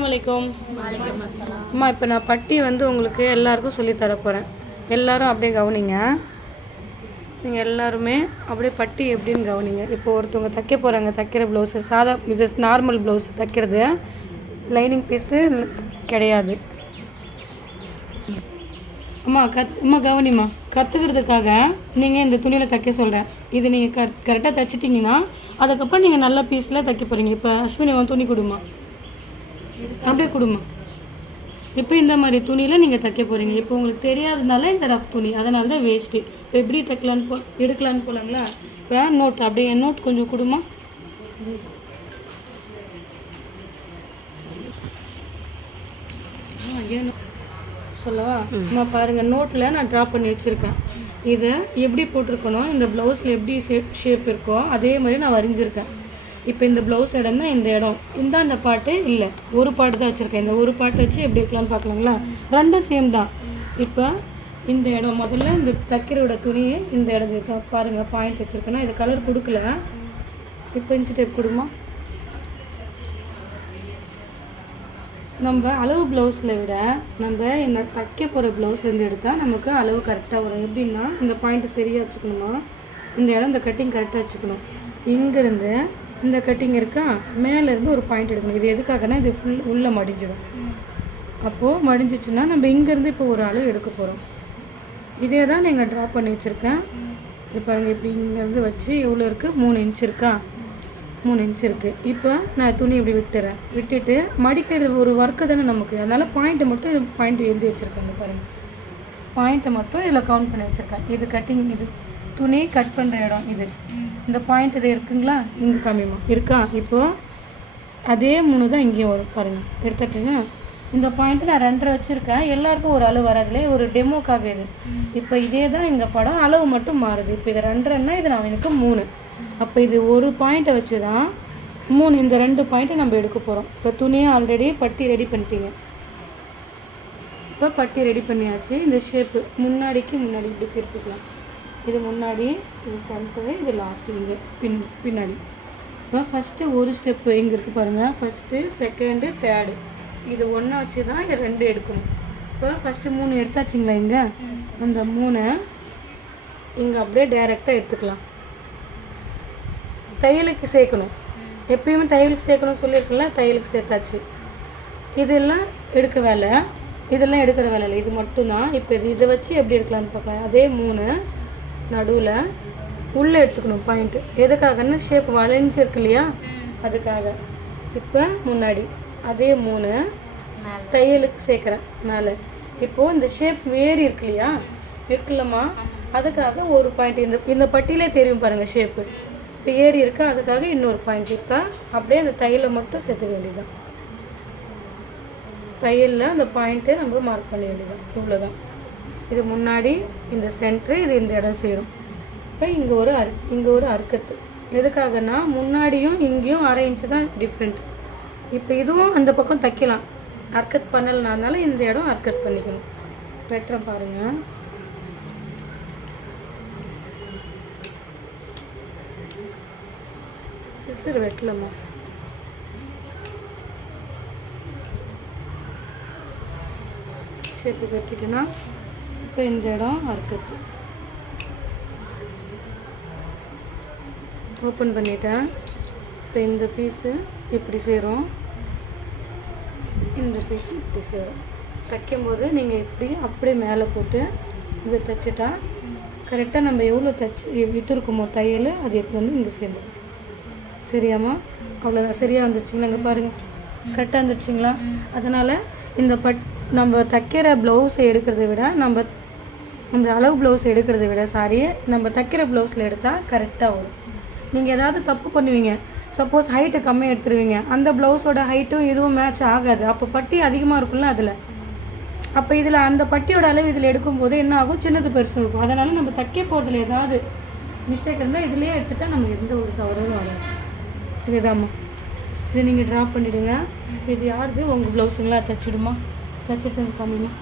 அஸ்ஸலாமு அம்மா, இப்போ நான் பட்டி வந்து உங்களுக்கு எல்லாருக்கும் சொல்லித்தர போகிறேன். எல்லோரும் அப்படியே கவனிங்க. நீங்கள் எல்லாருமே அப்படியே பட்டி எப்படின்னு கவனிங்க. இப்போ ஒருத்தவங்க தைக்க போகிறாங்க, தைக்கிற ப்ளவுஸு சாதா இது நார்மல் ப்ளவுஸ் தைக்கிறது, லைனிங் பீஸு கிடையாது. அம்மா கவனிம்மா. கற்றுக்கிறதுக்காக நீங்கள் இந்த துணியில் தைக்க சொல்கிறேன். இது நீங்கள் கரெக்டாக தைச்சிட்டிங்கன்னா அதுக்கப்புறம் நீங்கள் நல்ல பீஸில் தைக்க போகிறீங்க. இப்போ அஸ்வினி துணி கொடுமா, அப்படியே கொடுமா. இப்போ இந்த மாதிரி துணியில் நீங்கள் தைக்க போகிறீங்க. இப்போ உங்களுக்கு தெரியாததுனால இந்த ரஃப் துணி, அதனால தான் வேஸ்ட்டு. இப்போ எப்படி தைக்கலான்னு எடுக்கலான்னு போகலாங்களா? இப்போ நோட் அப்படியே நோட் கொஞ்சம் கொடுமா. சொல்லவா? நான் பாருங்கள், நோட்டில் நான் ட்ரா பண்ணி வச்சுருக்கேன். இதை எப்படி போட்டிருக்கணும், இந்த ப்ளவுஸில் எப்படி ஷேப் இருக்கோ அதே மாதிரி நான் வரைஞ்சிருக்கேன். இப்போ இந்த ப்ளவுஸ் இடம் தான் இந்த இடம், இந்தாண்ட பாட்டு இல்லை, ஒரு பாட்டு தான் வச்சுருக்கேன். இந்த ஒரு பாட்டை வச்சு எப்படி இருக்கலாம்னு பார்க்கலாங்களா? ரெண்டும் சேம் தான். இப்போ இந்த இடம் முதல்ல இந்த தைக்கிறோட துணியை இந்த இடம் இருக்கா பாருங்கள், பாயிண்ட் வச்சுருக்கேன்னா இது கலர் கொடுக்கல. இப்போ இன்ச்சு டேப் கொடுமா. நம்ம அளவு ப்ளவுஸில் விட நம்ம என்ன தைக்க போகிற ப்ளவுஸ்லேருந்து எடுத்தால் நமக்கு அளவு கரெக்டாக வரும். எப்படின்னா இந்த பாயிண்ட்டு சரியாக வச்சுக்கணுமா, இந்த இடம் இந்த கட்டிங் கரெக்டாக வச்சுக்கணும். இங்கேருந்து இந்த கட்டிங் இருக்கா, மேலேருந்து ஒரு பாயிண்ட் எடுக்கணும். இது எதுக்காகனா இது உள்ளே மடிஞ்சிடும். அப்போது மடிஞ்சிச்சுன்னா நம்ம இங்கேருந்து இப்போ ஒரு அளவு எடுக்க போகிறோம். இதே தான் நீங்கள் ட்ரா பண்ணி வச்சுருக்கேன். இது பாருங்கள், இப்படி இங்கேருந்து வச்சு எவ்வளோ இருக்குது, 3 இன்ச் இருக்கா, 3 இன்ச் இருக்குது. இப்போ நான் துணி இப்படி விட்டுட்டு மடிக்கிறது ஒரு ஒர்க்கு தானே நமக்கு, அதனால் பாயிண்ட்டை மட்டும் பாயிண்ட் எழுதி வச்சுருக்கேன். பாருங்கள், பாயிண்ட்டை மட்டும் இதில் கவுண்ட் பண்ணி வச்சுருக்கேன். இது கட்டிங், இது துணி கட் பண்ணுற இடம், இது இந்த பாயிண்ட் இது இருக்குங்களா, இங்கே காமிமா இருக்கா. இப்போது அதே 3 தான் இங்கேயும் வரும் பாருங்கள், எடுத்துட்டுங்க. இந்த பாயிண்ட்டு நான் 2.5 வச்சுருக்கேன். எல்லாருக்கும் ஒரு அளவு வராதுலே, ஒரு டெமோக்காக இது. இப்போ இதே தான் இங்கே படம், அளவு மட்டும் மாறுது. இப்போ இது 2.5ன்னா இது நான் எனக்கு 3. அப்போ இது ஒரு பாயிண்ட்டை வச்சு தான் 3, இந்த 2 பாயிண்ட்டை நம்ம எடுக்க போகிறோம். இப்போ துணியை ஆல்ரெடி பட்டி ரெடி பண்ணிட்டீங்க. இப்போ பட்டி ரெடி பண்ணியாச்சு. இந்த ஷேப்பு முன்னாடிக்கு முன்னாடி இப்படி திருப்பிக்கலாம். இது முன்னாடி, இது சென்டரு, இது லாஸ்ட்டு, இங்கே பின்னாடி. இப்போ ஃபஸ்ட்டு ஒரு ஸ்டெப்பு இங்கே இருக்குது பாருங்கள், ஃபஸ்ட்டு செகண்டு தேர்டு, இது ஒன்றா வச்சு தான் இது 2 எடுக்கணும். இப்போ ஃபஸ்ட்டு 3 எடுத்தாச்சுங்களா, இங்கே அந்த 3 இங்கே அப்படியே டைரெக்டாக எடுத்துக்கலாம். தையலுக்கு சேர்க்கணும், எப்பயுமே தையலுக்கு சேர்க்கணும் சொல்லியிருக்கல, தையலுக்கு சேர்த்தாச்சு. இதெல்லாம் எடுக்க வேலை, இதெல்லாம் எடுக்கிற வேலை இல்லை, இது மட்டும்தான். இப்போ இதை வச்சு எப்படி எடுக்கலான்னு பார்க்கலாம். அதே 3 நடுவில் உள்ளே எடுத்துக்கணும் பாயிண்ட்டு. எதுக்காகன்னு ஷேப் வளைஞ்சிருக்கு இல்லையா, அதுக்காக. இப்போ முன்னாடி அதே 3 தையலுக்கு சேர்க்குறேன் மேலே. இப்போது இந்த ஷேப் வேறி இருக்கு இல்லையா, இருக்குல்லம்மா, அதுக்காக ஒரு பாயிண்ட் இந்த பட்டியிலே தெரியும் பாருங்கள் ஷேப்பு. இப்போ ஏறி இருக்கா, அதுக்காக இன்னொரு பாயிண்ட். இப்போ அப்படியே அந்த தையலை மட்டும் சேர்த்துக்க வேண்டியதுதான். தையலில் அந்த பாயிண்ட்டை நம்ம மார்க் பண்ண வேண்டியதுதான். இவ்வளோதான். இது முன்னாடி, இந்த சென்ட்ரு, இது இந்த இடம் சேரும். இப்போ இங்கே ஒரு அறுக்கத்து. எதுக்காகனா முன்னாடியும் இங்கேயும் 1/2 இன்ச்சு தான் டிஃப்ரெண்ட். இப்போ இதுவும் அந்த பக்கம் தைக்கலாம், அர்க்கத் பண்ணலனால இந்த இடம் அர்க்கத் பண்ணிக்கணும். வெட்டுறேன் பாருங்கள். சிசர் வெட்டலம்மா. ஷேப்பு வெட்டிட்டுனா இப்போ இந்த இடம் அறுக்கத்து. ஓப்பன் பண்ணிட்டேன். இப்போ இந்த பீஸு இப்படி சேரும், இந்த பீஸு இப்படி சேரும். தைக்கும்போது நீங்கள் இப்படி அப்படியே மேலே போட்டு இதை தைச்சிட்டா கரெக்டாக நம்ம எவ்வளோ விட்டுருக்குமோ தையல் அது எடுத்து வந்து இங்கே சேர்ந்துடும். சரியாம்மா? அவ்வளோதான். சரியாக வந்துருச்சுங்களா? இங்கே பாருங்கள், கரெக்டாக வந்துருச்சுங்களா? அதனால் இந்த நம்ம தைக்கிற ப்ளவுஸை எடுக்கிறத விட, நம்ம அந்த அளவு ப்ளவுஸ் எடுக்கிறத விட நம்ம தைக்கிற ப்ளவுஸில் எடுத்தால் கரெக்டாக வரும். நீங்கள் ஏதாவது தப்பு பண்ணுவீங்க, சப்போஸ் ஹைட்டு கம்மியாக எடுத்துருவீங்க, அந்த ப்ளவுஸோட ஹைட்டும் இதுவும் மேட்ச் ஆகாது. அப்போ பட்டி அதிகமாக இருக்கும்ல அதில். அப்போ இதில் அந்த பட்டியோட அளவு இதில் எடுக்கும்போது என்ன ஆகும், சின்னது பெருசு இருக்கும். அதனால் நம்ம தைக்க போகிறதுல ஏதாவது மிஸ்டேக் இருந்தால் இதிலே எடுத்துகிட்டா நம்ம எந்த ஒரு தவறும் வராது. இதுதாம்மா. இதை நீங்கள் ட்ரா பண்ணிவிடுங்க. இது யாருது, உங்கள் ப்ளவுஸுங்களா? தைச்சிடுமா, தைச்சிட்டு காமிமா.